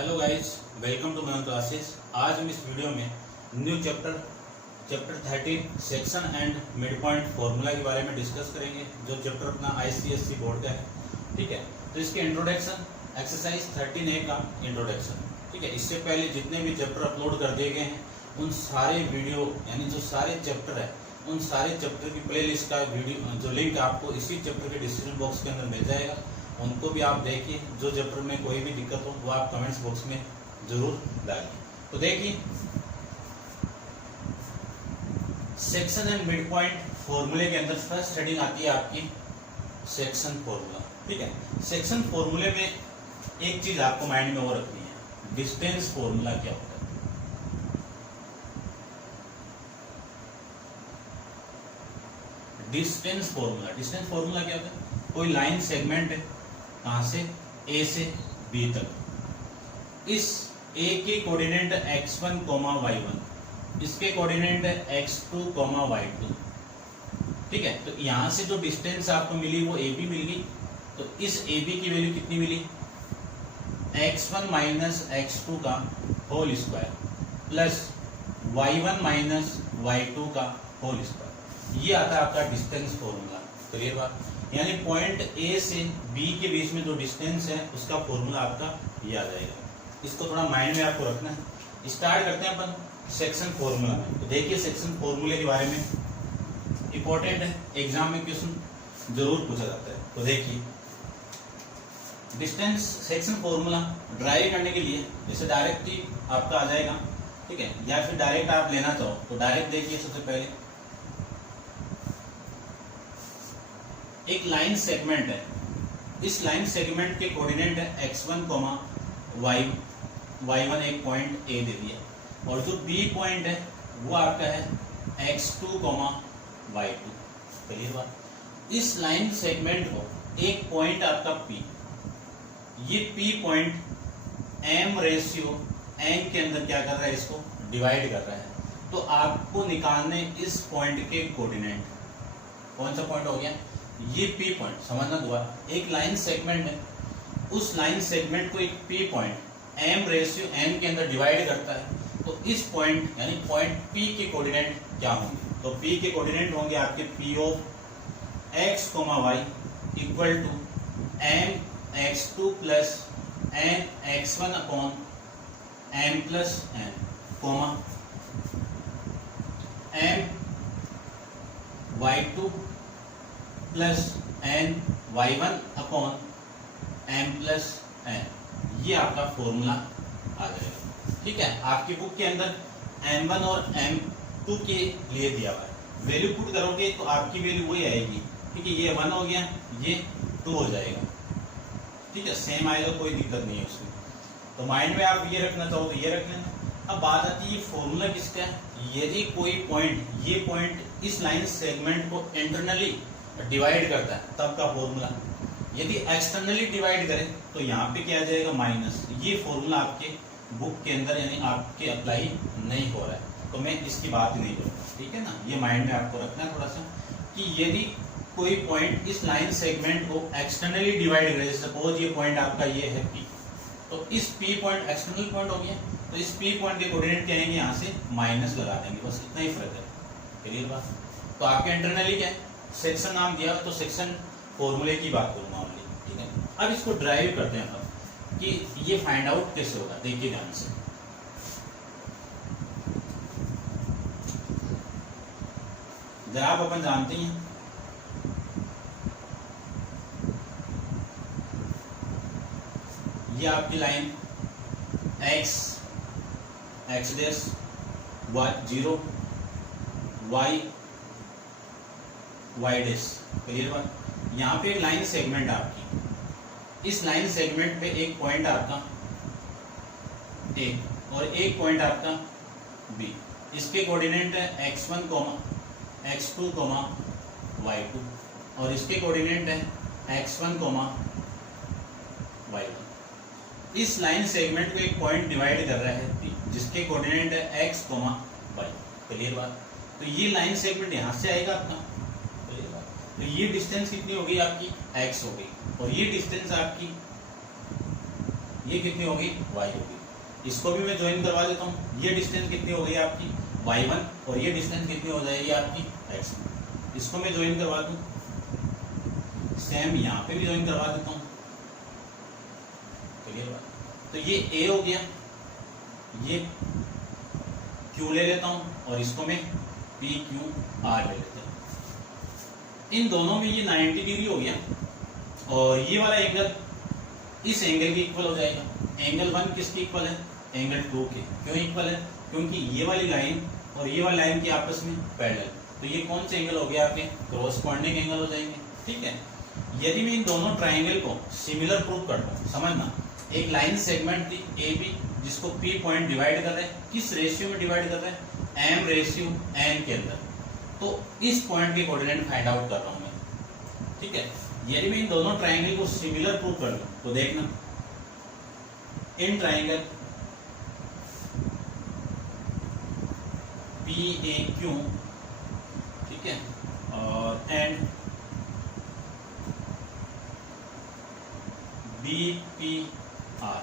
Hello guys, welcome to my classes. आज हम इस वीडियो में new chapter 13 section and mid point formula के बारे में डिस्कस करेंगे, जो चैप्टर अपना आईसीएसई बोर्ड का है। ठीक है, तो इसके इंट्रोडक्शन एक्सरसाइज 13A का इंट्रोडक्शन। ठीक है, इससे पहले जितने भी चैप्टर अपलोड कर दिए गए हैं उन सारे वीडियो यानी जो सारे चैप्टर है उन सारे चैप्टर की प्लेलिस्ट का वीडियो जो लिंक आपको इसी चैप्टर के डिस्क्रिप्शन बॉक्स के अंदर मिल जाएगा। उनको भी आप देखिए। जो चैप्टर में कोई भी दिक्कत हो वो आप कमेंट्स बॉक्स में जरूर डालिए। तो देखिए, सेक्शन एंड मिड पॉइंट फॉर्मूले के अंदर फर्स्ट हेडिंग आती है आपकी सेक्शन फॉर्मूला। ठीक है, सेक्शन फॉर्मूले में एक चीज आपको माइंड में वो रखनी है, डिस्टेंस फॉर्मूला क्या होता है। डिस्टेंस फॉर्मूला क्या होता है? कोई लाइन सेगमेंट है, कहां से? ए से बी तक। इस ए के कोऑर्डिनेट x1, y1, इसके कोऑर्डिनेट x2, y2। ठीक है, तो यहां से जो डिस्टेंस आपको मिली वो AB मिल गई। तो इस AB की वैल्यू कितनी मिली? x1 माइनस x2 का whole square plus y1 minus y2 का होल स्क्वायर। ये आता है आपका डिस्टेंस फॉर्मूला। क्लियर बात? यानी पॉइंट ए से बी के बीच में जो डिस्टेंस है उसका फॉर्मूला आपका ये आ जाएगा। इसको थोड़ा माइंड में आपको रखना है। स्टार्ट करते हैं अपन सेक्शन फॉर्मूला में। तो देखिए, सेक्शन फॉर्मूले के बारे में इंपॉर्टेंट है, एग्जाम में क्वेश्चन जरूर पूछा जाता है। तो देखिए, डिस्टेंस सेक्शन फॉर्मूला ड्राइव करने के लिए जैसे डायरेक्ट ही आपका आ जाएगा। ठीक है, या फिर डायरेक्ट आप लेना चाहो तो डायरेक्ट देखिए। सबसे पहले एक लाइन सेगमेंट है, इस लाइन सेगमेंट के कोऑर्डिनेट है x1, y1 एक पॉइंट ए दे दिया, और जो बी पॉइंट है वो आपका है x2, y2। क्लियर बात? इस लाइन सेगमेंट को एक पॉइंट आपका P, ये P point m ratio n के अंदर क्या कर रहा है? इसको डिवाइड कर रहा है। तो आपको निकालने इस पॉइंट के कोऑर्डिनेट। कौन सा पॉइंट हो गया? ये P पॉइंट। समझना दोबारा, एक लाइन सेगमेंट है, उस लाइन सेगमेंट को एक P point m ratio n के अंदर डिवाइड करता है। तो इस पॉइंट यानी पॉइंट P के कोऑर्डिनेट क्या होंगे? तो P के कोऑर्डिनेट होंगे आपके P of x, y equal to m x2 plus n x1 upon m plus n, comma m y2 plus n y1 upon m plus n। ये आपका फॉर्मूला आ जाएगा। ठीक है, आपकी बुक के अंदर m1 और m2 के लिए दिया हुआ है। वैल्यू पुट करोगे तो आपकी वैल्यू वही आएगी। ठीक है, ये 1 हो गया, ये 2 हो जाएगा। ठीक है, सेम आएगा, कोई दिक्कत नहीं है उसमें। तो माइंड में आप ये रखना चाहो तो ये रख लेना। अब बात आती है फॉर्मूला किसका है? यदि कोई पॉइंट, ये पॉइंट इस लाइन सेगमेंट को इंटरनली डिवाइड करता है तब का फॉर्मूला। यदि एक्सटर्नली डिवाइड करे तो यहाँ पे क्या आ जाएगा? माइनस। ये फॉर्मूला आपके बुक के अंदर यानी आपके अप्लाई नहीं हो रहा है, तो मैं इसकी बात ही नहीं करूँगा। ठीक है ना, ये माइंड में आपको रखना है थोड़ा सा कि यदि कोई पॉइंट इस लाइन सेगमेंट को एक्सटर्नली डिवाइड करे, सपोज ये पॉइंट आपका ये है P, तो इस P पॉइंट एक्सटर्नल पॉइंट हो गया, तो इस P पॉइंट के कोऑर्डिनेट क्या आएंगे? यहाँ से माइनस लगा देंगे, बस इतना ही फर्क है। क्लियर बात? तो आपके इंटरनली क्या है? सेक्शन नाम दिया, तो सेक्शन फॉर्मूले की बात करूंगा ओनली। ठीक है, अब इसको ड्राइव करते हैं हम कि ये फाइंड आउट कैसे होगा। देखिए ध्यान से, जरा आप अपन जानते हैं ये आपकी line x dash y0 y dash. Clear बात? यहाँ पे एक लाइन सेगमेंट आपकी, इस लाइन सेगमेंट पे एक पॉइंट आपका A और एक पॉइंट आपका B। इसके कोऑर्डिनेट है x1, x2, y2, और इसके कोऑर्डिनेट है x1, y1। इस लाइन सेगमेंट को एक पॉइंट डिवाइड कर रहा है P, जिसके कोऑर्डिनेट है x, y। क्लियर बात? तो ये लाइन सेगमेंट यहाँ से आएगा आपका। तो ये डिस्टेंस कितनी होगी? आपकी x हो गई, और ये डिस्टेंस आपकी ये कितनी होगी y होगी। इसको भी मैं ज्वाइन करवा देता हूँ। ये डिस्टेंस कितनी हो गई आपकी y1 और ये डिस्टेंस कितनी हो जाएगी आपकी x1। इसको मैं ज्वाइन करवा दूँ, सेम यहाँ पे भी ज्वाइन करवा देता हूँ। क्लियर बात? तो ये a हो गया, ये q ले लेता हूँ और इसको मैं PQR ले लेता हूँ। इन दोनों में ये 90 डिग्री हो गया और ये वाला एंगल इस एंगल के इक्वल हो जाएगा। एंगल 1 किसके इक्वल है? एंगल 2 के। क्यों इक्वल है? क्योंकि ये वाली लाइन और ये वाली लाइन के आपस में पैरेलल, तो ये कौन से एंगल हो गए आपके? कॉरस्पॉन्डिंग एंगल हो जाएंगे। ठीक है। यदि मैं इन दोनों ट्राइंगल को सिमिलर प्रूव करता हूँ, समझना, एक लाइन सेगमेंट थी AB जिसको P पॉइंट डिवाइड कर रहे हैं, किस रेशियो में डिवाइड कर रहे हैं? M रेशियो N के अंदर। तो इस पॉइंट के कोऑर्डिनेट फाइंड आउट कर रहा हूं मैं। ठीक है। यदि मैं इन दोनों ट्राइंगल को सिमिलर प्रूव कर दूं तो देखना, इन ट्राइंगल PAQ, ठीक है, और एंड BPR,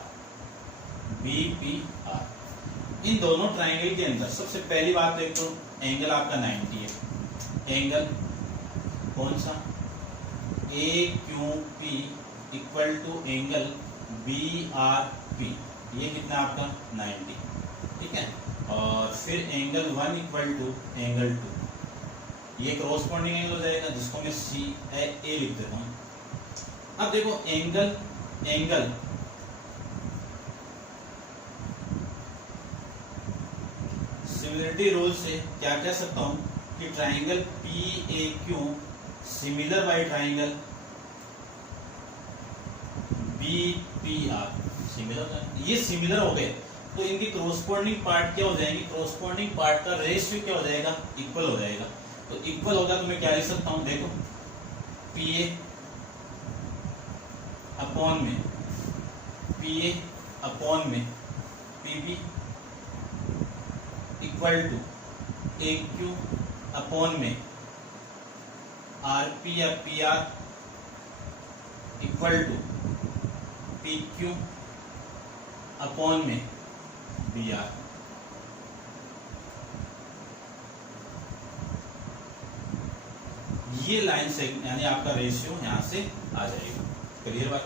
इन दोनों ट्राइंगल के अंदर सबसे पहली बात देखो, एंगल आपका 90 है। एंगल कौन सा? AQP equal to angle BRP, ये कितना आपका 90। ठीक है। और फिर एंगल 1 इक्वल टू एंगल 2, ये क्रॉसपॉन्डिंग एंगल हो जाएगा जिसको मैं CA लिख देता हूँ। अब देखो एंगल सिमिलरिटी रूल से क्या कह सकता हूं कि triangle PAQ similar by triangle BPR similar. ये सिमिलर हो गए तो इनकी क्रॉसपॉन्डिंग पार्ट क्या हो जाएगी? क्रॉसपॉन्डिंग पार्ट का रेशियो क्या हो जाएगा? इक्वल हो जाएगा। तो इक्वल होगा तो मैं क्या लिख सकता हूं? देखो PA अपॉन में PA अपॉन में PB equal to AQ upon में RP या PR equal to PQ upon में BR। ये लाइन से यानी आपका रेशियो यहां से आ जाएगा। क्लियर बात?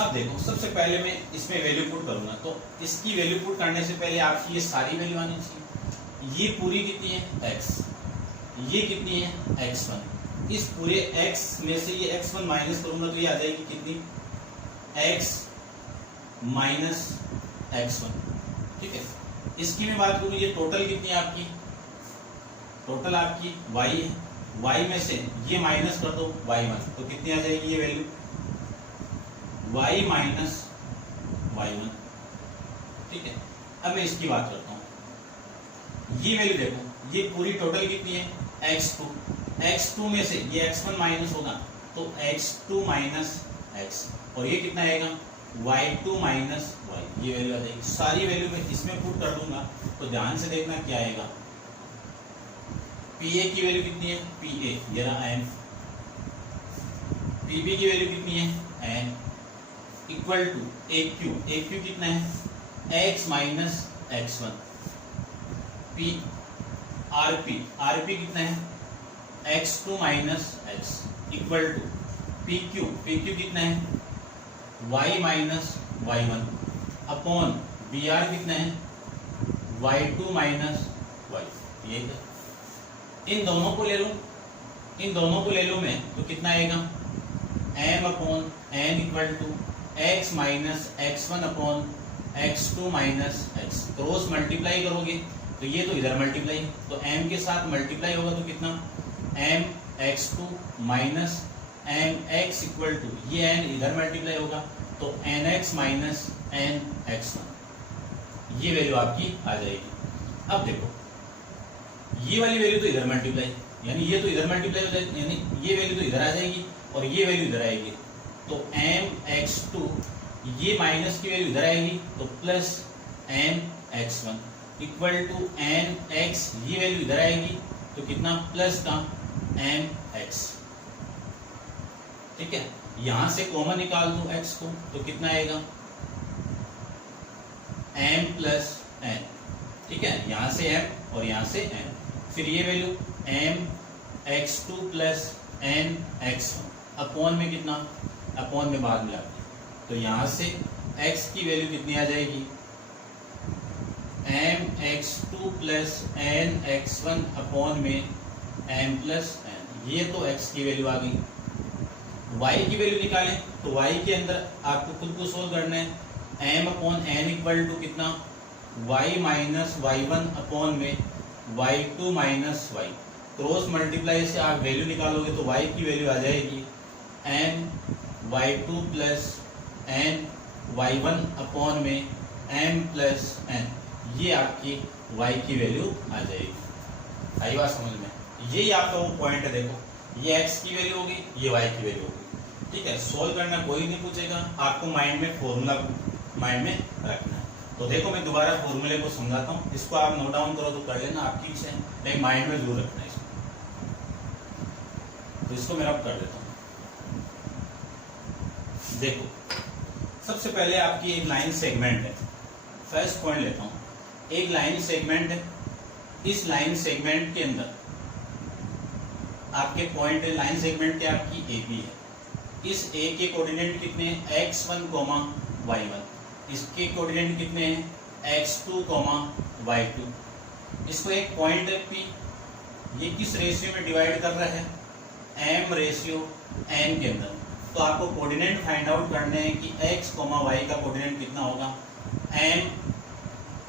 अब देखो, सबसे पहले मैं इसमें वैल्यू पुट करूंगा, तो इसकी वैल्यू पुट करने से पहले आपकी ये सारी वैल्यू आनी चाहिए। ये पूरी कितनी है? x, ये कितनी है? x1। इस पूरे x में से ये x1 माइनस करूंगा तो ये आ जाएगी कितनी? x minus x1। ठीक है। इसकी मैं बात करूं, ये टोटल कितनी है आपकी? टोटल आपकी y है। y में से ये माइनस कर दो y1, तो कितनी आ जाएगी ये वैल्यू? y minus y1। ठीक है। अब मैं इसकी बात करता हूं। ये वैल्यू देखो, ये पूरी टोटल कितनी है? x2। x2 में से ये x1 माइनस होगा तो x2 माइनस x, और ये कितना आएगा? y2 minus y। ये वैल्यू आ जाएगी। सारी वैल्यू मैं इसमें पुट कर दूंगा तो ध्यान से देखना क्या आएगा। PA की वैल्यू कितनी है? PA, ये रहा n। PB की वैल्यू कितनी है? n equal to AQ। AQ कितना है? x minus x1। RP कितना है? x2 minus x equal to PQ कितना है? y minus y1 upon BR कितना है? y2 minus y। ये इन दोनों को ले लो मैं, तो कितना आएगा? m upon n equal to x minus x1 upon x2 minus x। Cross multiply करोगे तो ये तो इधर मल्टीप्लाई, तो m के साथ मल्टीप्लाई होगा तो कितना? m x2 minus m x equal to ये n इधर मल्टीप्लाई होगा तो nx माइनस n x1। ये वैल्यू आपकी आ जाएगी। अब देखो, ये वाली वैल्यू तो इधर मल्टीप्लाई, यानी ये तो इधर मल्टीप्लाई हो जाएगी, यानी ये वैल्यू तो इधर आ जाएगी और ये वैल्यू इधर आएगी, तो m x2, ये माइनस की वैल्यू इधर आएगी तो plus m x1 equal to n x, ये वैल्यू इधर आएगी तो कितना? प्लस का m x। ठीक है। यहां से कॉमन निकाल दो x को तो कितना आएगा? m प्लस n, ठीक है, यहाँ से m और यहाँ से n, फिर ये value m x2 plus n x1 upon में कितना, अपॉन में बाद में लाते, तो यहाँ से x की वैल्यू कितनी आ जाएगी, m x2 plus n x1 upon में m प्लस n, ये तो x की वैल्यू आ गई। y की वैल्यू निकालें तो y के अंदर आपको खुद को सोल्व करना है, m upon n equal to कितना, y माइनस y1 अपॉन में y2 minus y, cross multiply से आप वैल्यू निकालोगे तो y की वैल्यू आ जाएगी m y2 plus n y1 upon में m प्लस n, ये आपकी y की वैल्यू आ जाएगी। आई बात समझ में, यही आपका वो पॉइंट है, देखो ये x की वैल्यू होगी, ये y की वैल्यू होगी, ठीक है। सोल्व करना कोई नहीं पूछेगा, आपको माइंड में फॉर्मूला माइंड में रखना है। तो देखो मैं दोबारा फॉर्मूले को समझाता हूँ, इसको आप नोट डाउन करो तो कर लेना, आपकी इच्छा है, लेकिन माइंड में जरूर रखना है इसको। तो इसको मैं अब कर देता हूँ। देखो सबसे पहले आपकी एक लाइन सेगमेंट है, फर्स्ट पॉइंट लेता हूँ, एक लाइन सेगमेंट है, इस लाइन सेगमेंट के अंदर आपके पॉइंट है, लाइन सेगमेंट क्या आपकी AB है, इस A के कोऑर्डिनेट कितने हैं x1, y1, इसके कोऑर्डिनेट कितने हैं x2, y2, इसको एक पॉइंट है P, ये किस रेशियो में डिवाइड कर रहा है, m रेशियो n के अंदर। तो आपको कोऑर्डिनेट फाइंड आउट करने हैं कि x, y का कोऑर्डिनेट कितना होगा, m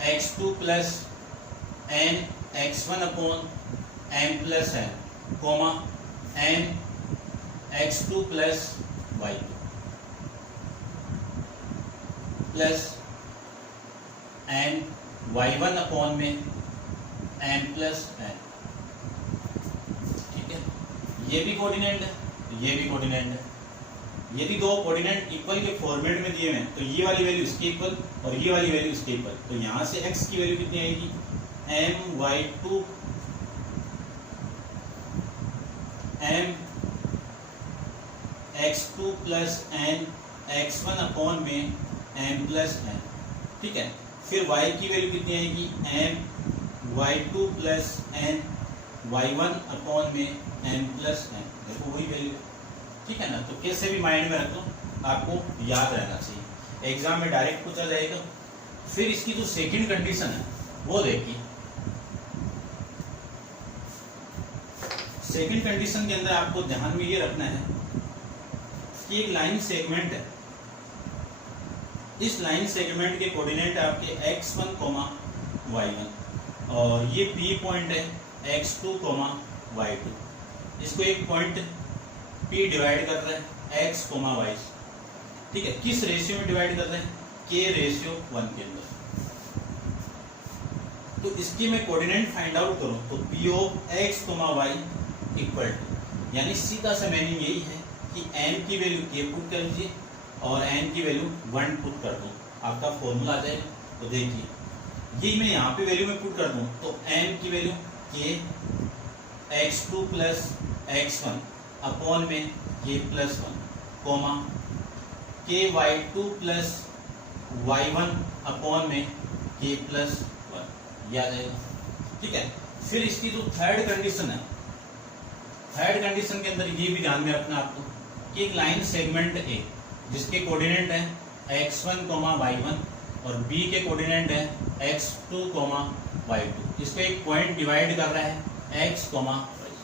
x2 plus n x1 upon m plus n, comma m x2 plus y2 plus n y1 upon में m प्लस n, ठीक है। ये भी कोऑर्डिनेट है, ये भी कोऑर्डिनेट है। यदि दो कोऑर्डिनेट इक्वल के फॉर्मेट में दिए हैं तो ये वाली वैल्यू इसके इक्वल और ये वाली वैल्यू इसके इक्वल, तो यहाँ से x की वैल्यू कितनी आएगी, m y2 m x2 plus n x1 upon में m प्लस n, ठीक है। फिर y की वैल्यू कितनी आएगी, m y2 plus n y1 upon में m प्लस n, देखो वही वैल्यू, ठीक है ना। तो कैसे भी माइंड में रख लो, आपको याद रहना चाहिए, एग्जाम में डायरेक्ट पूछा जाएगा। फिर इसकी जो सेकंड कंडीशन है वो देखिए, सेकंड कंडीशन के अंदर आपको ध्यान में ये रखना है कि एक लाइन सेगमेंट है, इस लाइन सेगमेंट के कोऑर्डिनेट आपके x1, y1 और ये P पॉइंट है x2, y2, इसको एक पॉइंट P डिवाइड कर रहा है x, y, ठीक है। किस रेशियो में डिवाइड कर रहे हैं, k रेशियो 1 के अंदर। तो इसकी मैं कोऑर्डिनेट फाइंड आउट करूं तो P of x, y equal to, यानी सीधा सा मीनिंग यही है कि n की वैल्यू k पुट कर लीजिए और n की वैल्यू 1 पुट कर दूं, आपका फॉर्मूला आ जाएगा। तो देखिए ये मैं यहाँ पे वैल्यू में पुट कर दूं तो n की value k x2 plus x1 upon में k plus 1, comma k y2 plus y1 upon में k प्लस 1, ये आ जाएगा, ठीक है। फिर इसकी जो थर्ड कंडीशन है, थर्ड कंडीशन के अंदर ये भी ध्यान में रखना आपको कि एक लाइन सेगमेंट A जिसके कोऑर्डिनेट है x1, y1 और B के कोऑर्डिनेट है x2, y2, इसको एक पॉइंट डिवाइड कर रहा है x, y,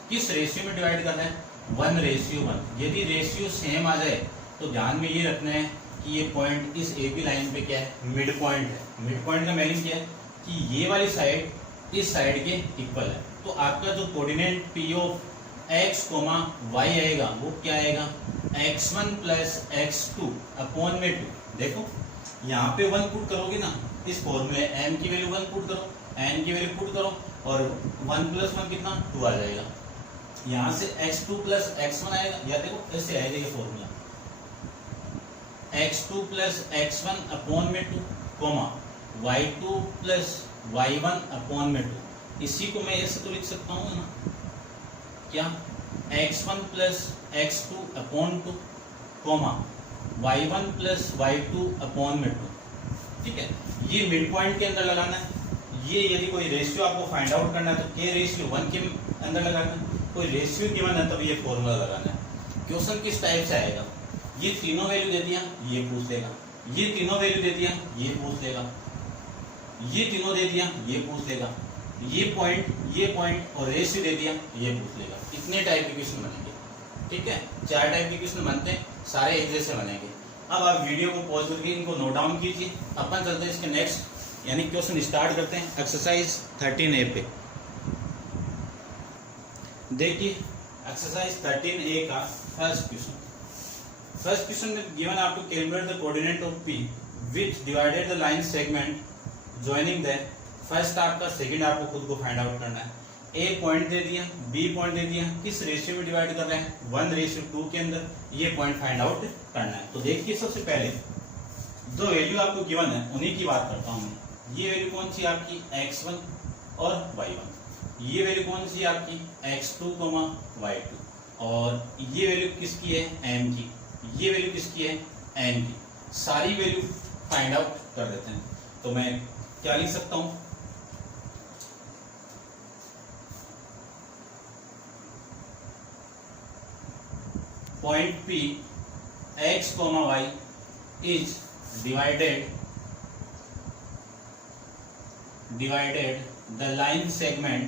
किस रेशियो में डिवाइड कर रहा है, 1:1। यदि रेशियो सेम आ जाए तो ध्यान में ये रखना है कि ये पॉइंट इस AB लाइन पे क्या है, मिड पॉइंट है। मिड पॉइंट का मीनिंग क्या है कि ये वाली साइड इस साइड के इक्वल है। तो आपका जो coordinate P of x, y आएगा वो क्या आएगा, x1 प्लस x2 अपॉन में 2। देखो यहाँ पे 1 पुट करोगे ना, इस फॉर्मूले m की वैल्यू 1 पुट करो, n की वैल्यू पुट करो और 1 प्लस 1 कितना 2 आ जाएगा। यहाँ से x2 प्लस x1 आएगा, या देखो ऐसे आएगा ये formula, x2 plus x1 upon में 2, coma y2 plus y1 upon में 2। इसी को मैं ऐसे तो लिख सकता हूँ ना, क्या x1 plus x2 upon 2, comma y1 plus y2 upon में 2, ठीक है। ये मिड पॉइंट के अंदर लगाना है। ये यदि कोई रेशियो आपको फाइंड आउट करना है तो के रेशियो 1 के अंदर लगाना है। कोई रेशियो गिवन है तब ये फॉर्मूला लगाना है। क्वेश्चन किस टाइप से आएगा, ये तीनों वैल्यू दे दिया, ये पूछ लेगा, ये तीनों वैल्यू दे दिया, ये पूछ लेगा, ये तीनों दे दिया, ये पूछ लेगा, ये पॉइंट और रेशियो दे दिया, ये पूछ लेगा। इतने टाइप के क्वेश्चन बनेंगे, ठीक है। 4 टाइप के क्वेश्चन बनते हैं, सारे एक जैसे बनेंगे। अब आप वीडियो को पॉज करके इनको नोट डाउन कीजिए। अपन चलते हैं इसके नेक्स्ट यानी क्वेश्चन स्टार्ट करते हैं एक्सरसाइज 13A पे। देखिए एक्सरसाइज 13A का फर्स्ट क्वेश्चन में गिवन आपको calculate the coordinate of P which divided the line segment joining the first आपका, सेकंड आपको खुद को फाइंड आउट करना है। ए पॉइंट दे दिया, बी पॉइंट दे दिया, किस रेशियो में डिवाइड कर रहे हैं 1:2 के अंदर, ये पॉइंट फाइंड आउट करना है। तो देखिए सबसे पहले जो वैल्यू आपको गिवन है उन्हीं की बात करता हूँ। ये वैल्यू कौन सी आपकी x1 और y1, ये वैल्यू कौन सी आपकी x2, y2, और ये वैल्यू किसकी है m की, ये वैल्यू किसकी है n की। सारी वैल्यू फाइंड आउट कर देते हैं। तो मैं क्या लिख सकता हूं, point P x, y is divided the line segment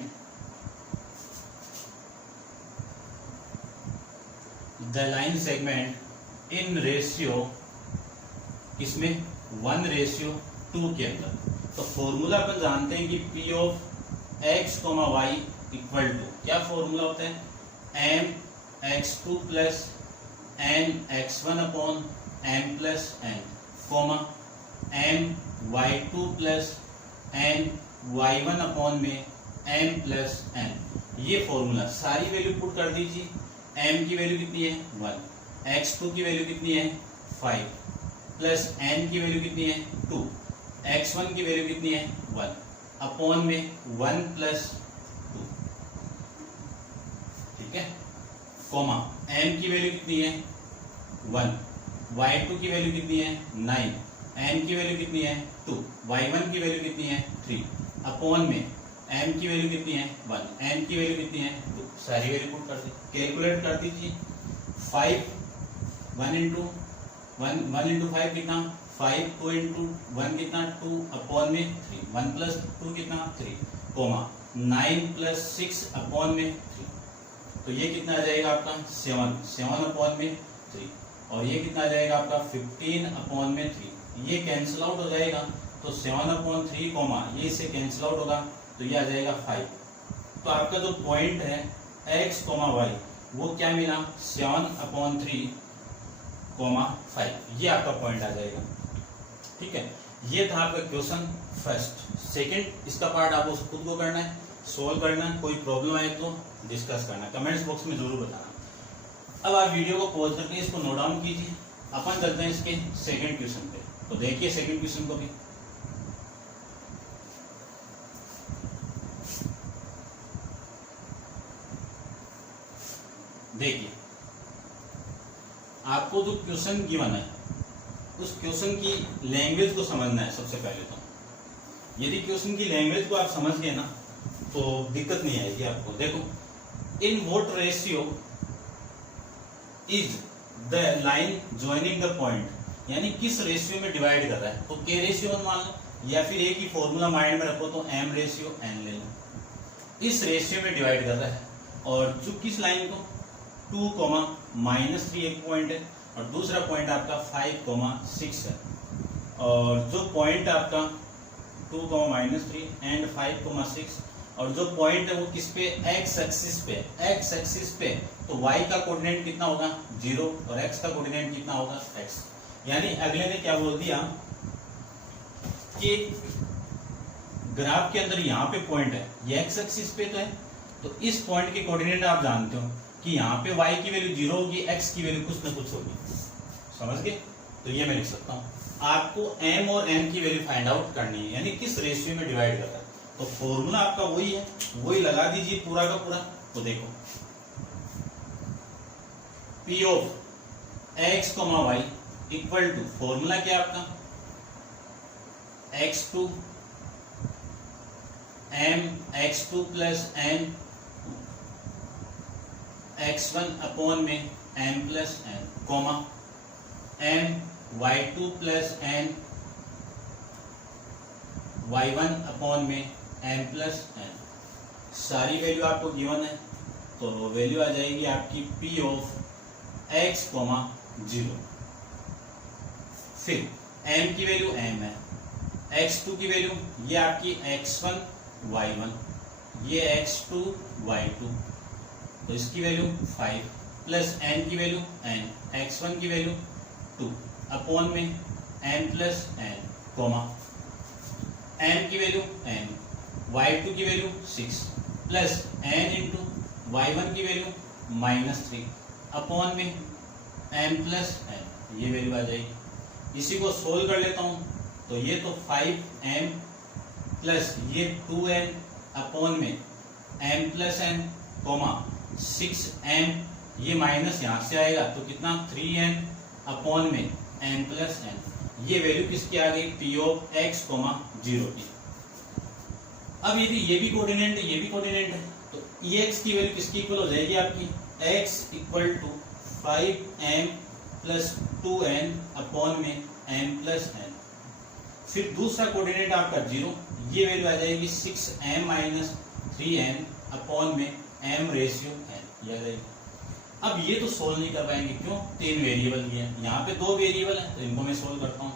in ratio किसमें 1:2 के अंदर। तो फॉर्मूला अपन जानते हैं कि P of x, y equal to क्या फॉर्मूला होता है mx2 plus nx1 upon m plus n, comma my2 plus ny1 upon में m प्लस n। ये फॉर्मूला सारी वैल्यू पुट कर दीजिए। m की वैल्यू कितनी है 1, x2 की वैल्यू कितनी है 5, प्लस n की वैल्यू कितनी है 2, x1 की वैल्यू कितनी है 1, अपॉन में 1 प्लस 2, ठीक है, कोमा m की वैल्यू कितनी है 1, y2 की वैल्यू कितनी है 9, n की वैल्यू कितनी है 2, y1 की वैल्यू कितनी है 3, अपॉन में m की वैल्यू कितनी है 1, n की वैल्यू कितनी है 2। सारी वैल्यू पुट कर दी, कैलकुलेट कर दीजिए। 5 1 इंटू 5 कितना 5, 2 इंटू 1 कितना 2, अपॉन में 3, 1 प्लस 2 कितना 3, कोमा 9 प्लस 6 अपॉन में 3। तो ये कितना आ जाएगा आपका 7 अपॉन में 3, और ये कितना आ जाएगा आपका 15 अपॉन में 3। ये कैंसिल आउट हो जाएगा, तो 7 अपॉन 3 कोमा ये इससे कैंसिल आउट होगा, तो ये आ जाएगा 5। तो आपका जो पॉइंट है x, y वो क्या मिला 7 अपॉन 3, 5, ये आपका पॉइंट आ जाएगा, ठीक है। ये था आपका क्वेश्चन फर्स्ट। सेकंड इसका पार्ट आपको खुद को करना है, सोल्व करना है। कोई प्रॉब्लम आए तो डिस्कस करना, कमेंट्स बॉक्स में जरूर बताना। अब आप वीडियो को पॉज करके इसको नोट डाउन कीजिए। अपन चलते हैं इसके सेकंड क्वेश्चन पे। तो देखिए सेकंड क्वेश्चन को भी। देखिए आपको जो क्वेश्चन गिवन है उस क्वेश्चन की लैंग्वेज को समझना है सबसे पहले। तो यदि क्वेश्चन की लैंग्वेज को आप समझ गए ना तो दिक्कत नहीं आएगी आपको। देखो, in what ratio is the line joining the point, यानी किस रेशियो में डिवाइड कर रहा है। तो के रेशियो मान लो, या फिर एक ही फॉर्मूला माइंड में रखो तो m रेशियो n ले लो। इस रेशियो में डिवाइड कर रहा है, और जो किस लाइन को 2, -3 एक पॉइंट है, और दूसरा पॉइंट आपका 5, 6 है। और जो पॉइंट आपका 2, -3 एंड 5, 6, और जो पॉइंट है वो किस पे x एक्सिस पे, x एक्सिस पे। तो y का कोऑर्डिनेट कितना होगा 0, और x का कोऑर्डिनेट कितना होगा x। यानी अगले ने क्या बोल दिया कि ग्राफ के अंदर यहाँ पे पॉइंट है, ये x एक्सिस पे तो है, तो इस पॉइंट के कोऑर्डिनेट आप जानते हो कि यहाँ पे y की वैल्यू 0 होगी, x की वैल्यू कुछ ना कुछ होगी। समझ गए? तो ये मैं लिख सकता हूँ। आपको m और n की वैल्यू फाइंड आउट करनी है, यानी किस रेशियो में डिवाइड कर रहा है। तो फॉर्मूला आपका वही है, वही लगा दीजिए पूरा का पूरा। तो देखो, P of x, y equal to, formula क्या आपका x2 m x2 plus n x1 upon में m plus n comma m y2 plus n y1 upon में m प्लस n। सारी वैल्यू आपको गिवन है, तो वैल्यू आ जाएगी आपकी p ऑफ x कोमा 0। फिर m की वैल्यू m है, x2 की वैल्यू ये आपकी x1 y1, ये x2 y2, तो इसकी वैल्यू 5 प्लस n की वैल्यू n, x1 की वैल्यू 2 अपॉन में m plus n comma m की वैल्यू n, y2 की value 6 plus n into y1 की वैल्यू -3 अपॉन में m प्लस n, ये वैल्यू आ जाएगी। इसी को सोल्व कर लेता हूँ, तो ये तो 5m प्लस ये 2n अपॉन में m plus n coma 6m, ये माइनस यहाँ से आएगा तो कितना 3n अपॉन में m प्लस n। ये वैल्यू किसकी आ गई? p ऑफ x कोमा 0 की। अब यदि ये भी कोऑर्डिनेट है, ये भी कोऑर्डिनेट है, तो ex की वैल्यू किसकी इक्वल हो जाएगी आपकी? x equal to 5m plus 2n upon में m प्लस n। फिर दूसरा कोऑर्डिनेट आपका 0, ये वैल्यू आ जाएगी 6m माइनस 3n अपॉन में m रेशियो n, ये आ जाएगी। अब ये तो सोल्व नहीं कर पाएंगे, क्यों? 3 वेरिएबल ये हैं, यहाँ पे 2 वेरिएबल हैं, तो इनको मैं सोल्व करता हूँ।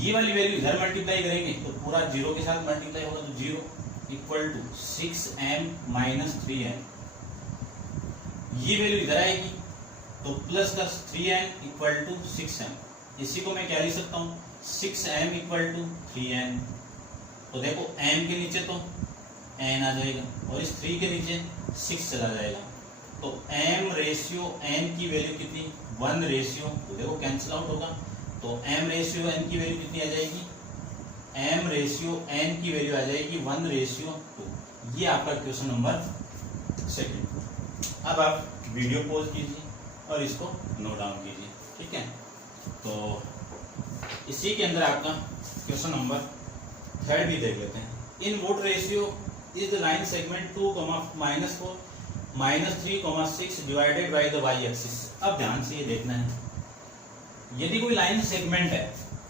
ये वाली वैल्यू इधर मल्टीप्लाई करेंगे तो पूरा 0 के साथ मल्टीप्लाई होगा, तो 0 equal to 6m minus 3n, ये वैल्यू इधर आएगी तो प्लस का 3n इक्वल टू 6m। इसी को मैं क्या लिख सकता हूँ? 6m equal to 3n। तो देखो m के नीचे तो n आ जाएगा और इस 3 के नीचे 6 चला जाएगा, तो m रेशियो n की वैल्यू कितनी? 1 रेशियो, तो देखो कैंसिल आउट होगा, तो m रेशियो n की वैल्यू कितनी आ जाएगी? m रेशियो n की वैल्यू आ जाएगी 1 रेशियो 2। ये आपका क्वेश्चन नंबर 2। अब आप वीडियो पॉज कीजिए और इसको नोट डाउन कीजिए, ठीक है? तो इसी के अंदर आपका क्वेश्चन नंबर 3 भी देख लेते हैं। In what ratio is the line segment 2, -4, -3, 6 divided by the y axis. अब ध्यान से ये देखना है, यदि कोई लाइन सेगमेंट है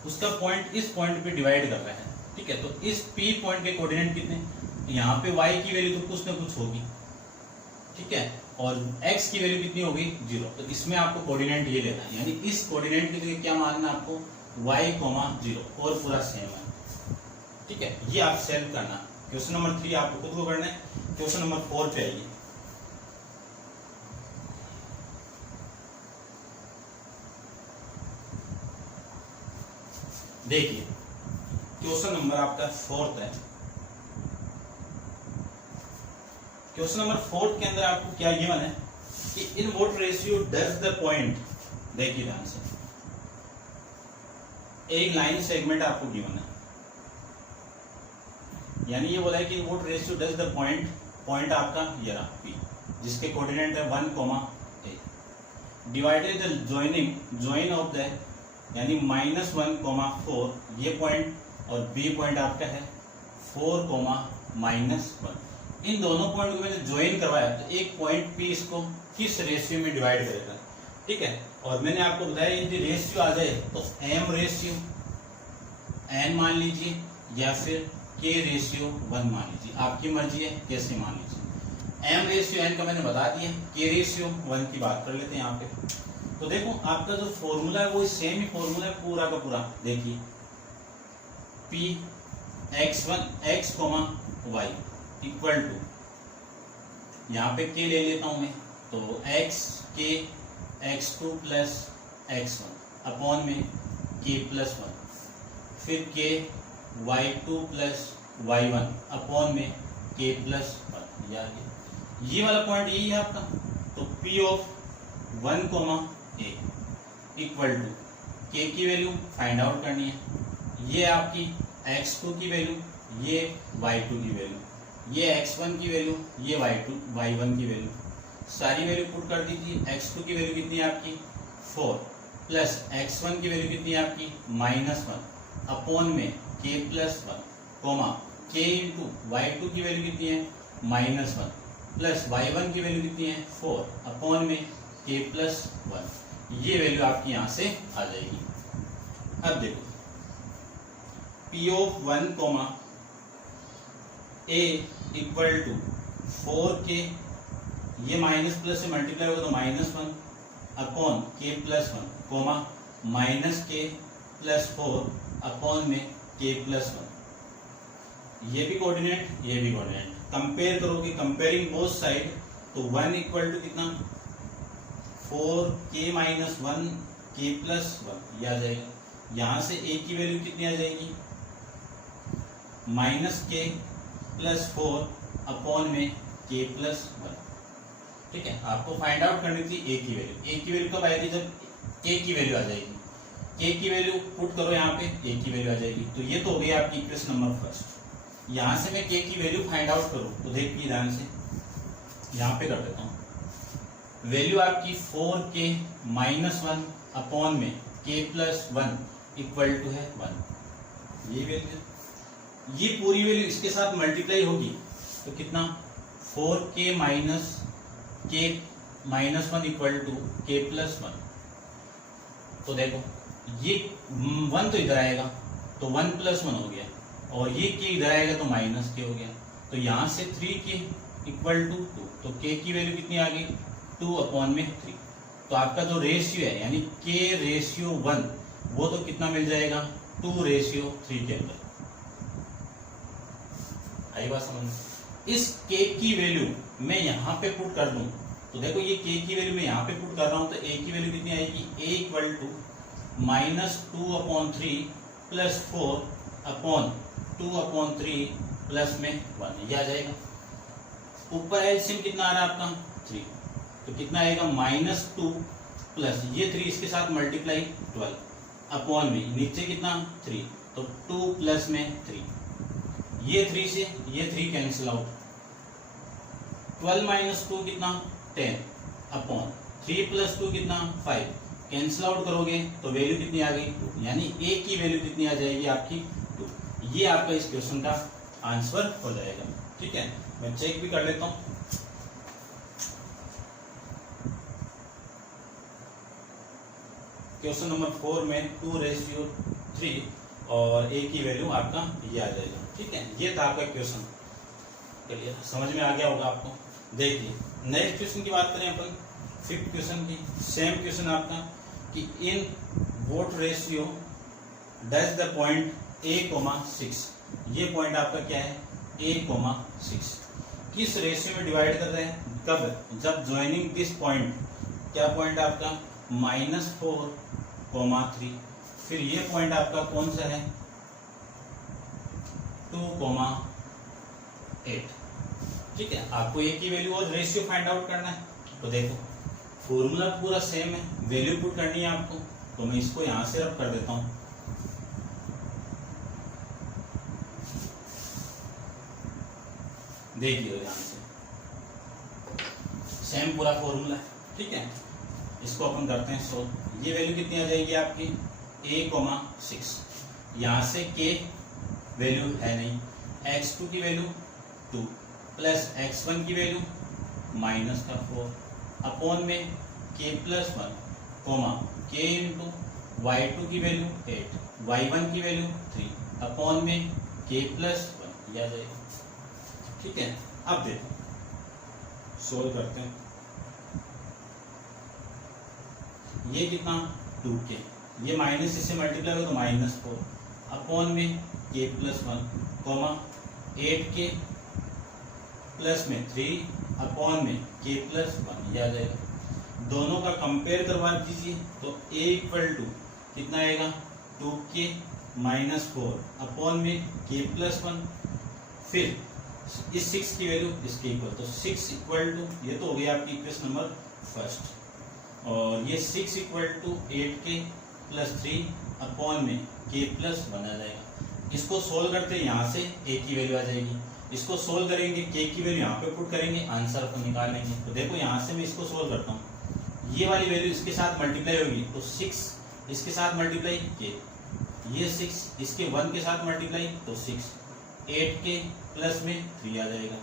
उसका पॉइंट इस पॉइंट पे डिवाइड कर रहा है, ठीक है, तो इस P पॉइंट के कोऑर्डिनेट कितने? यहाँ पे y की वैल्यू तो कुछ ना कुछ होगी, ठीक है, और x की वैल्यू कितनी होगी? 0। तो इसमें आपको कोऑर्डिनेट ये लेना है, यानी इस कोऑर्डिनेट के लिए क्या मानना है आपको? y, 0 और पूरा सेम है, ठीक है। ये आप सेल्व करना। क्वेश्चन नंबर 3 आपको खुद को करना है। क्वेश्चन नंबर 4 पे आइए। देखिए क्वेश्चन नंबर आपका 4 है। क्वेश्चन नंबर 4 के अंदर आपको क्या गिवन है कि in what ratio does the point, देखिए ध्यान से, एक लाइन सेगमेंट आपको गिवन है, यानी ये बोला है कि what ratio does the point, point आपका ये रहा P, जिसके कोऑर्डिनेट है 1, a, divided the join of the, यानी -1, 4, ये पॉइंट और B पॉइंट आपका है 4, -1। इन दोनों पॉइंट को मैंने ज्वाइन करवाया, तो एक पॉइंट P इसको किस रेशियो में डिवाइड करेगा, ठीक है। और मैंने आपको बताया यदि रेशियो आ जाए तो m रेशियो n मान लीजिए या फिर k रेशियो 1 मान लीजिए, आपकी मर्जी है कैसे मान लीजिए। m रेशियो n का मैंने बता दिया, k रेशियो 1 की बात कर लेते हैं यहाँ पे। तो देखो आपका जो फॉर्मूला है वो सेम ही फॉर्मूला है पूरा का पूरा। देखिए P x, y equal to, यहाँ पे k ले लेता हूं मैं, तो k x2 plus x1 upon में k प्लस 1, फिर k y2 plus y1 upon में k प्लस 1। ये वाला पॉइंट यही है आपका। तो P of 1, a equal to k की वैल्यू फाइंड आउट करनी है, ये आपकी x2 की वैल्यू, ये y2 की वैल्यू, ये x1 की वैल्यू, ये y1 की वैल्यू, सारी वैल्यू पुट कर दीजिए। x2 की वैल्यू कितनी है आपकी 4 प्लस x1 की वैल्यू कितनी है आपकी -1 अपॉन में k plus one comma k into y two की वैल्यू कितनी है minus one plus y one की वैल्यू कितनी है 4 अपॉन में के प्लस वन। ये वैल्यू आपकी यहां से आ जाएगी। अब देखो p of one comma a equal to 4k, ये माइनस प्लस से मल्टीप्लाई होगा तो minus one upon k plus one comma minus k plus 4 upon में के प्लस वन। ये भी कोऑर्डिनेट ये भी कोऑर्डिनेट कंपेयर करोगे, कंपेयरिंग बोथ साइड तो 1 इक्वल टू कितना 4k माइनस 1 के प्लस वन, ये आ जाएगा। यहां से a की वैल्यू कितनी आ जाएगी माइनस के प्लस 4 अपॉन में के प्लस वन। ठीक है, आपको फाइंड आउट करनी थी a की वैल्यू। a की वैल्यू कब आएगी जब k की वैल्यू आ जाएगी। k की वैल्यू पुट करो यहाँ पे, a की वैल्यू आ जाएगी। तो ये तो हो गई आपकी इक्वेशन नंबर फर्स्ट। यहां से मैं k की वैल्यू फाइंड आउट करूं तो देखिए ध्यान से, यहाँ पे कर देता हूं। वैल्यू आपकी 4k माइनस वन अपॉन में k plus one equal to है 1। ये वैल्यू, ये पूरी वैल्यू इसके साथ मल्टीप्लाई होगी तो कितना 4k माइनस के माइनस वन इक्वल टू के प्लस वन। तो देखो ये 1 तो इधर आएगा तो 1 प्लस 1 हो गया, और ये के इधर आएगा तो माइनस के हो गया। तो यहां से 3k इक्वल टू 2, तो k की वैल्यू कितनी आ गई 2 अपॉन में 3। तो आपका जो रेशियो है यानी k रेशियो 1 वो तो कितना मिल जाएगा 2 रेशियो 3 के अंदर। आई बात समझ। इस k की वैल्यू मैं यहाँ पे पुट कर दूं तो देखो ये k की वैल्यू मैं यहाँ पे पुट कर रहा हूं तो a की वैल्यू कितनी आएगी a equal to minus 2 upon 3 plus 4 upon 2 upon 3 plus में 1, ये आ जाएगा। ऊपर एलसीएम कितना आ रहा है आपका 3, तो कितना आएगा माइनस 2 प्लस ये 3 इसके साथ मल्टीप्लाई 12 अपॉन में नीचे कितना 3, तो 2 प्लस में 3, ये 3 से ये 3 कैंसिल आउट। 12 माइनस 2 कितना 10 अपॉन 3 प्लस 2 कितना 5, कैंसिल आउट करोगे तो वैल्यू कितनी आ गई 2, यानी a की वैल्यू कितनी आ जाएगी आपकी 2। ये आपका इस क्वेश्चन का आंसर हो जाएगा। ठीक है, मैं चेक भी कर लेता हूं। क्वेश्चन नंबर 4 में 2 रेशियो 3 और a की वैल्यू आपका ये आ जाएगा। ठीक है, ये था आपका क्वेश्चन। चलिए समझ में आ गया होगा आपको। देखिए नेक्स्ट क्वेश्चन की बात करें अपन, 5th क्वेश्चन की। सेम क्वेश्चन आपका कि in what ratio dash the point a,6, ये पॉइंट आपका क्या है a,6, किस रेशियो में डिवाइड कर रहे हैं कब, जब ज्वाइनिंग दिस पॉइंट, क्या पॉइंट आपका -4,3, फिर ये पॉइंट आपका कौन सा है 2,8। ठीक है, आपको ए की वैल्यू और रेशियो फाइंड आउट करना है। तो देखो फॉर्मूला पूरा सेम है, वैल्यू पुट करनी है आपको, तो मैं इसको यहां से रब कर देता हूं। देखिए यहां से सेम पूरा फॉर्मूला है। ठीक है, इसको अपन करते हैं सोल्व। ये वैल्यू कितनी आ जाएगी आपकी a,6, यहां से k वैल्यू है नहीं, x2 की वैल्यू 2 प्लस x1 की वैल्यू -4 अपॉन में k plus 1 comma k into y2 की वैल्यू 8 y1 की वैल्यू 3 अपॉन में k प्लस 1, यह आ जाएगा। ठीक है, अब देखो सोल्व करते हैं। ये कितना 2k, ये माइनस इससे मल्टीप्लाई हो तो -4 अपॉन में k plus 1 coma 8k plus में 3 अपॉन में k प्लस 1, यह आ जाएगा। दोनों का कंपेयर करवा दीजिए तो a इक्वल टू कितना आएगा 2k -4 अपॉन में k प्लस 1, फिर इस 6 की वैल्यू इसके इक्वल, तो 6 इक्वल टू, ये तो हो गया आपकी इक्वेशन नंबर फर्स्ट, और ये 6 equal to 8k plus 3 upon में k प्लस 1 आ जाएगा। इसको सोल्व करते हैं, यहाँ से a की वैल्यू आ जाएगी, इसको सोल्व करेंगे k की वैल्यू यहाँ पे पुट करेंगे, आंसर को निकाल लेंगे। तो देखो यहाँ से मैं इसको सोल्व करता हूँ, ये वाली वैल्यू इसके साथ मल्टीप्लाई होगी तो 6 इसके साथ मल्टीप्लाई k, ये 6 इसके 1 के साथ मल्टीप्लाई तो 6, 8 के प्लस में 3 आ जाएगा,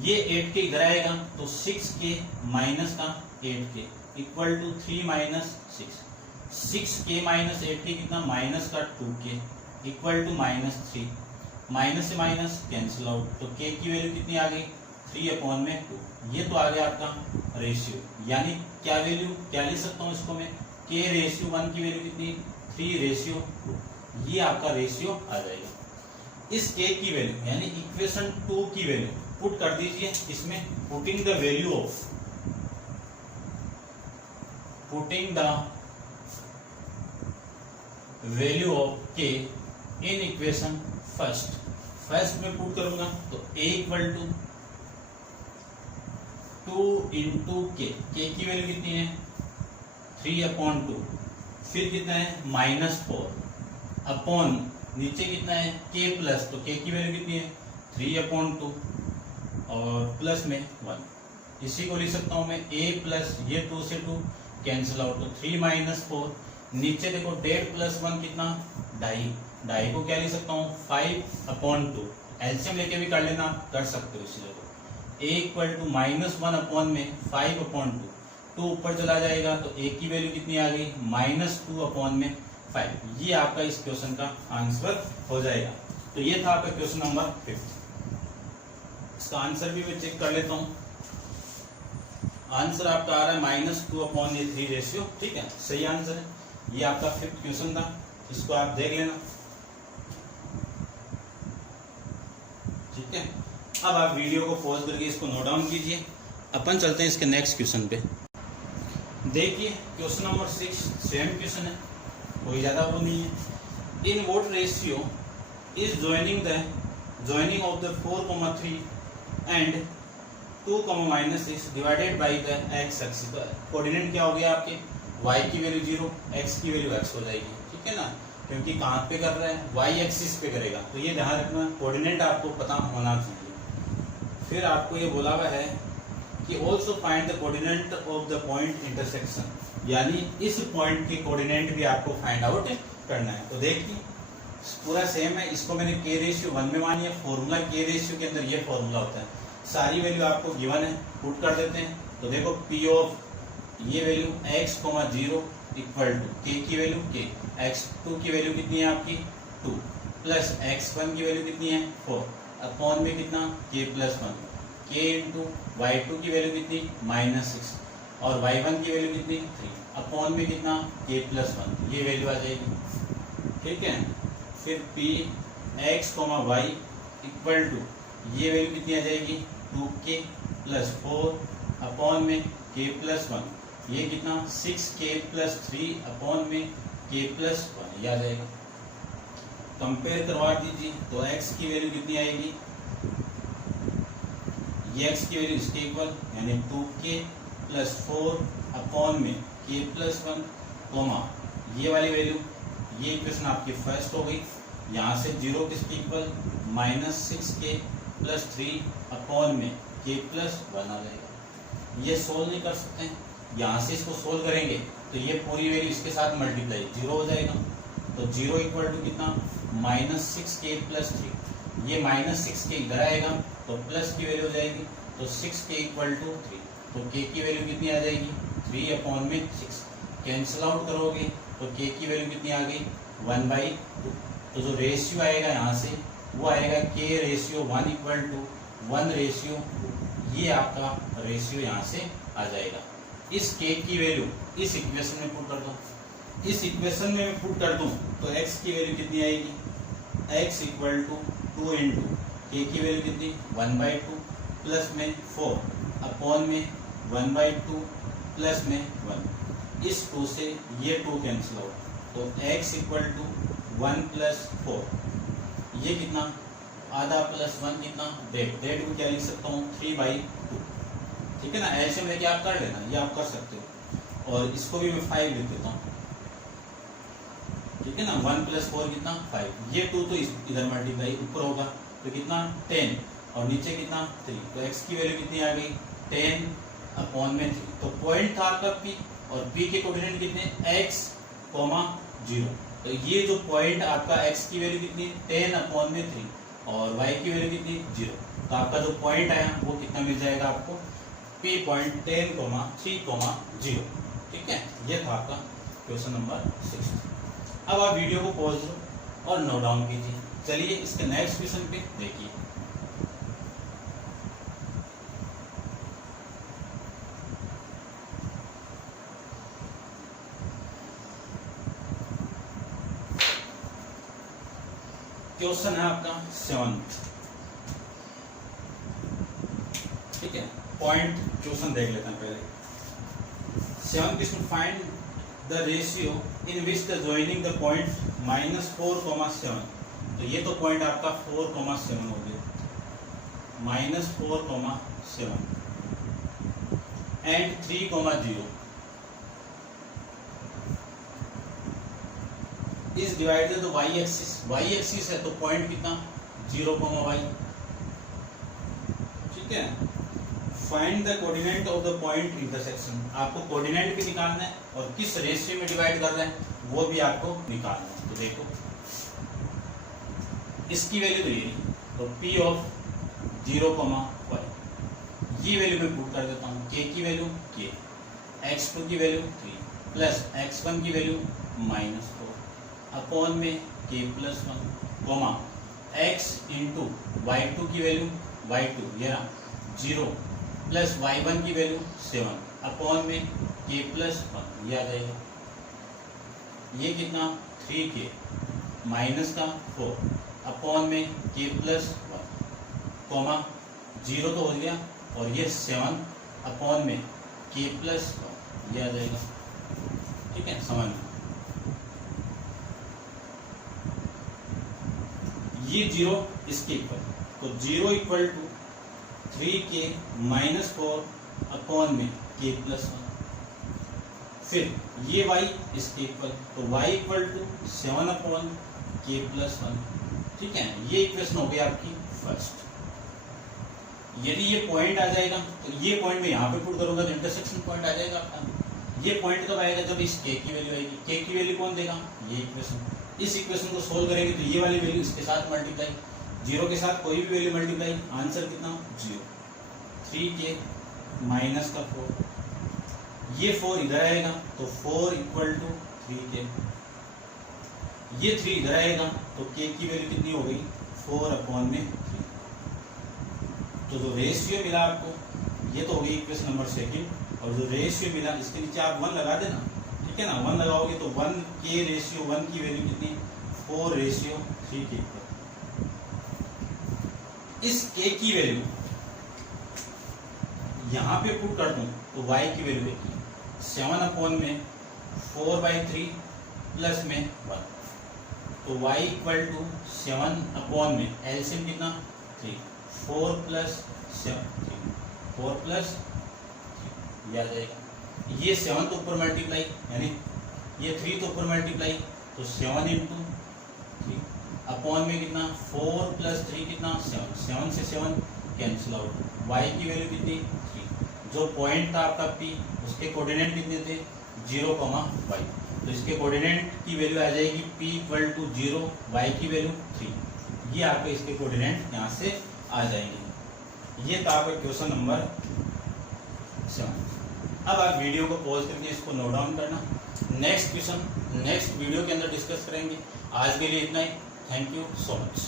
ये 8 के इधर आएगा तो 6 के माइनस का 8 के इक्वल टू 3 माइनस 6, 6 के माइनस 8 के कितना माइनस का 2 के इक्वल टू माइनस 3, माइनस से माइनस कैंसिल आउट, तो के की वैल्यू कितनी आ गई 3/2। ये तो आ गया आपका रेशियो, यानी क्या वैल्यू क्या लिख सकता हूँ इसको मैं, के रेशियो 1 की वैल्यू कितनी 3/2, ये आपका रेशियो आ जाएगा। इस के की वैल्यू यानी इक्वेशन 2 की वैल्यू पुट कर दीजिए इसमें, पुटिंग द वैल्यू ऑफ के इन इक्वेशन फर्स्ट में पुट करूंगा तो a इक्वल टू 2 इंटू के की वैल्यू कितनी है 3/2, फिर कितना है -4 अपॉन नीचे कितना है k प्लस, तो k की वैल्यू कितनी है 3/2 और प्लस में 1, इसी को लिख सकता हूं मैं a प्लस ये 2 से 2 कैंसिल आउट, तो 3 माइनस 4, नीचे देखो 1.5 प्लस 1 कितना 2.5 को क्या लिख सकता हूँ 5/2, एलसीएम लेके भी कर लेना कर सकते हो इसी जगह, a इक्वल टू -1 अपॉन में 5/2, 2 ऊपर चला जाएगा तो a की वैल्यू कितनी आ गई -2 अपॉन में 5, ये आपका इस क्वेश्चन का आंसर हो जाएगा। तो ये था आपका क्वेश्चन नंबर 5। इसका आंसर भी मैं चेक कर लेता हूँ, आंसर आपका आ रहा है -2/3 रेशियो, ठीक है सही आंसर है। ये आपका 5th क्वेश्चन था, इसको आप देख लेना, ठीक है। अब आप वीडियो को पॉज करके इसको नोट डाउन कीजिए, अपन चलते हैं इसके नेक्स्ट क्वेश्चन पे। देखिए क्वेश्चन नंबर 6 सेम क्वेश्चन है, कोई ज्यादा वो नहीं है। In what ratio is joining of the 4,3 and 2,-6 divided by the x axis. Coordinate क्या हो गया आपके, y की वैल्यू 0, x की वैल्यू x हो जाएगी, ठीक है ना, क्योंकि कहाँ पे कर रहा है y एक्सिस पे करेगा, तो ये ध्यान रखना कोऑर्डिनेट आपको पता होना चाहिए। फिर आपको ये बोला हुआ है कि also find the coordinate of the point intersection, यानी इस पॉइंट के कोऑर्डिनेट भी आपको फाइंड आउट करना है। तो देखिए पूरा सेम है, इसको मैंने k रेशियो 1 में मानी है, फॉर्मूला k रेशियो के अंदर ये फॉर्मूला होता है, सारी वैल्यू आपको गिवन है, पुट कर देते हैं। तो देखो p ऑफ ये value x,0 equal to k की वैल्यू k, x2 की वैल्यू कितनी है आपकी 2 प्लस x1 की वैल्यू कितनी है 4 अपॉन में कितना k plus 1, k into y2 की वैल्यू कितनी -6 और y1 की वैल्यू कितनी 3 अपॉन में कितना k प्लस 1, ये वैल्यू आ जाएगी, ठीक है। फिर p x, y equal to ये वैल्यू कितनी आ जाएगी 2k प्लस 4 अपॉन में k प्लस 1, ये कितना 6k प्लस 3 अपॉन में k प्लस 1, ये आ जाएगा। कंपेयर करवा दीजिए तो x की वैल्यू कितनी आएगी, ये x की वैल्यू इसके इक्वल यानी 2k प्लस 4 अपॉन में k प्लस 1 कोमा ये वाली वैल्यू, ये इक्वेशन आपकी फर्स्ट हो गई। यहाँ से 0 किसके इक्वल -6k प्लस 3 अपॉन में k प्लस 1 आ जाएगा। ये सोल्व नहीं कर सकते हैं, यहाँ से इसको सोल्व करेंगे तो ये पूरी वैल्यू इसके साथ मल्टीप्लाई 0 हो जाएगा, तो 0 इक्वल टू कितना -6k प्लस 3, ये -6k इधर आएगा तो प्लस की वैल्यू हो जाएगी, तो 6k इक्वल टू 3, तो k की वैल्यू कितनी आ जाएगी 3/6, कैंसिल आउट करोगे तो k की वैल्यू कितनी आ गई 1/2, तो जो रेशियो आएगा यहाँ से वो आएगा k ratio 1 equal to 1 ratio, ये आपका रेशियो यहाँ से आ जाएगा। इस k की वैल्यू इस इक्वेशन में पुट कर दो, इस इक्वेशन में मैं पुट कर दूं तो x की वैल्यू कितनी आएगी, x equal to 2 into k की वैल्यू कितनी 1/2 प्लस में 4 अपॉन में 1/2 प्लस में 1, इस 2 से ये 2 कैंसिल आउट, तो x इक्वल टू 1 प्लस 4, ये कितना आधा प्लस 1 कितना 1.5 को क्या लिख सकता हूँ 3/2, ठीक है ना, ऐसे में क्या आप कर लेना, ये आप कर सकते हो। और इसको भी मैं 5 लिख देता हूँ, ठीक है ना, 1 प्लस 4 कितना 5, ये 2 तो इधर मल्टीप्लाई ऊपर होगा तो कितना 10 और नीचे कितना 3, तो x की वैल्यू कितनी आ गई 10 अपॉन में 3, तो पॉइंट था आपका P और P के कोऑर्डिनेट कितने x, 0, तो ये जो पॉइंट आपका x की वैल्यू कितनी 10/3 और y की वैल्यू कितनी 0, तो आपका जो पॉइंट आया वो कितना मिल जाएगा आपको P पॉइंट 10,3,0। ठीक है, ये था आपका क्वेश्चन नंबर 6। अब आप वीडियो को पॉज करो और नोट डाउन कीजिए। चलिए इसके नेक्स्ट क्वेश्चन पे देखिए। क्वेश्चन है आपका 7। ठीक है, पॉइंट क्वेश्चन देख लेते हैं पहले। 7 question, find the ratio in which the joining the point -4,7। तो ये तो पॉइंट आपका 4,7 हो गया, -4,7 and 3,0 is divided the y axis. Y axis है तो पॉइंट कितना 0,y। ठीक है, find the coordinate of the point intersection. आपको कोऑर्डिनेट भी निकालना है और किस रेशियो में डिवाइड कर रहे हैं वो भी आपको निकालना है। तो देखो इसकी वैल्यू तो ये, तो p ऑफ 0,y, ये वैल्यू मैं पुट कर देता हूँ। k की वैल्यू k, x2 की वैल्यू 3 प्लस x1 की वैल्यू -4 अपॉन में k+1 coma x into y2 की वैल्यू y2 ये रहा 0 प्लस y1 की वैल्यू 7 अपॉन में k+1 ये आ जाएगा। ये कितना 3k माइनस का 4 अपॉन में k+1 कोमा 0 तो हो गया और ये 7 अपॉन में k+1 ये आ जाएगा। ठीक है, समझ में ये 0 इसके इक्वल, तो 0 इक्वल टू 3k -4 अपॉन में k+1। फिर ये y इसके इक्वल, तो y equal to 7 upon k+1। ठीक है, ये इक्वेशन हो गई आपकी फर्स्ट। यदि ये पॉइंट आ जाएगा तो ये पॉइंट में यहाँ पे पुट करूंगा तो इंटरसेक्शन पॉइंट आ जाएगा आपका। ये पॉइंट कब आएगा जब इस k की वैल्यू आएगी। k की वैल्यू कौन देगा, ये इक्वेशन। इस इक्वेशन को सोल्व करेंगे तो ये वाली वैल्यू इसके साथ मल्टीप्लाई, 0 के साथ कोई भी वैल्यू मल्टीप्लाई, आंसर कितना 0। 3k माइनस का 4, ये 4 इधर आएगा तो 4 इक्वल टू 3k, ये 3 इधर आएगा तो k की वैल्यू कितनी हो गई 4 अपॉन में 3। तो जो रेशियो मिला आपको ये तो हो गई इक्वेशन नंबर 2, और जो रेशियो मिला इसके नीचे आप 1 लगा देना। ठीक है ना, 1 लगाओगे तो 1k रेशियो 1 की वैल्यू कितनी 4:3 के इक्वल। इस k की वैल्यू यहाँ पे पुट कर दूं तो y की वैल्यू देखिए 7 अपॉन में 4/3 प्लस में 1, तो y इक्वल टू 7 अपॉन में एलसीएम कितना 3, 4 प्लस 7 3, 4 प्लस 3 ये आ जाएगा। ये 7 तो ऊपर मल्टीप्लाई, यानी ये 3 तो ऊपर मल्टीप्लाई, तो 7 इंटू 3 अपॉन में कितना 4 प्लस 3 कितना 7, 7 से 7 कैंसिल आउट। y की वैल्यू कितनी 3, जो पॉइंट था आपका p उसके कोऑर्डिनेट कितने थे 0,y, तो इसके कोऑर्डिनेट की वैल्यू आ जाएगी p इक्वल टू 0, y की वैल्यू 3। ये आपके इसके कोऑर्डिनेट यहाँ से आ जाएंगे। ये था आपका क्वेश्चन नंबर 7। अब आप वीडियो को पॉज करके इसको नोट डाउन करना। नेक्स्ट क्वेश्चन नेक्स्ट वीडियो के अंदर डिस्कस करेंगे। आज के लिए इतना ही। Thank you so much.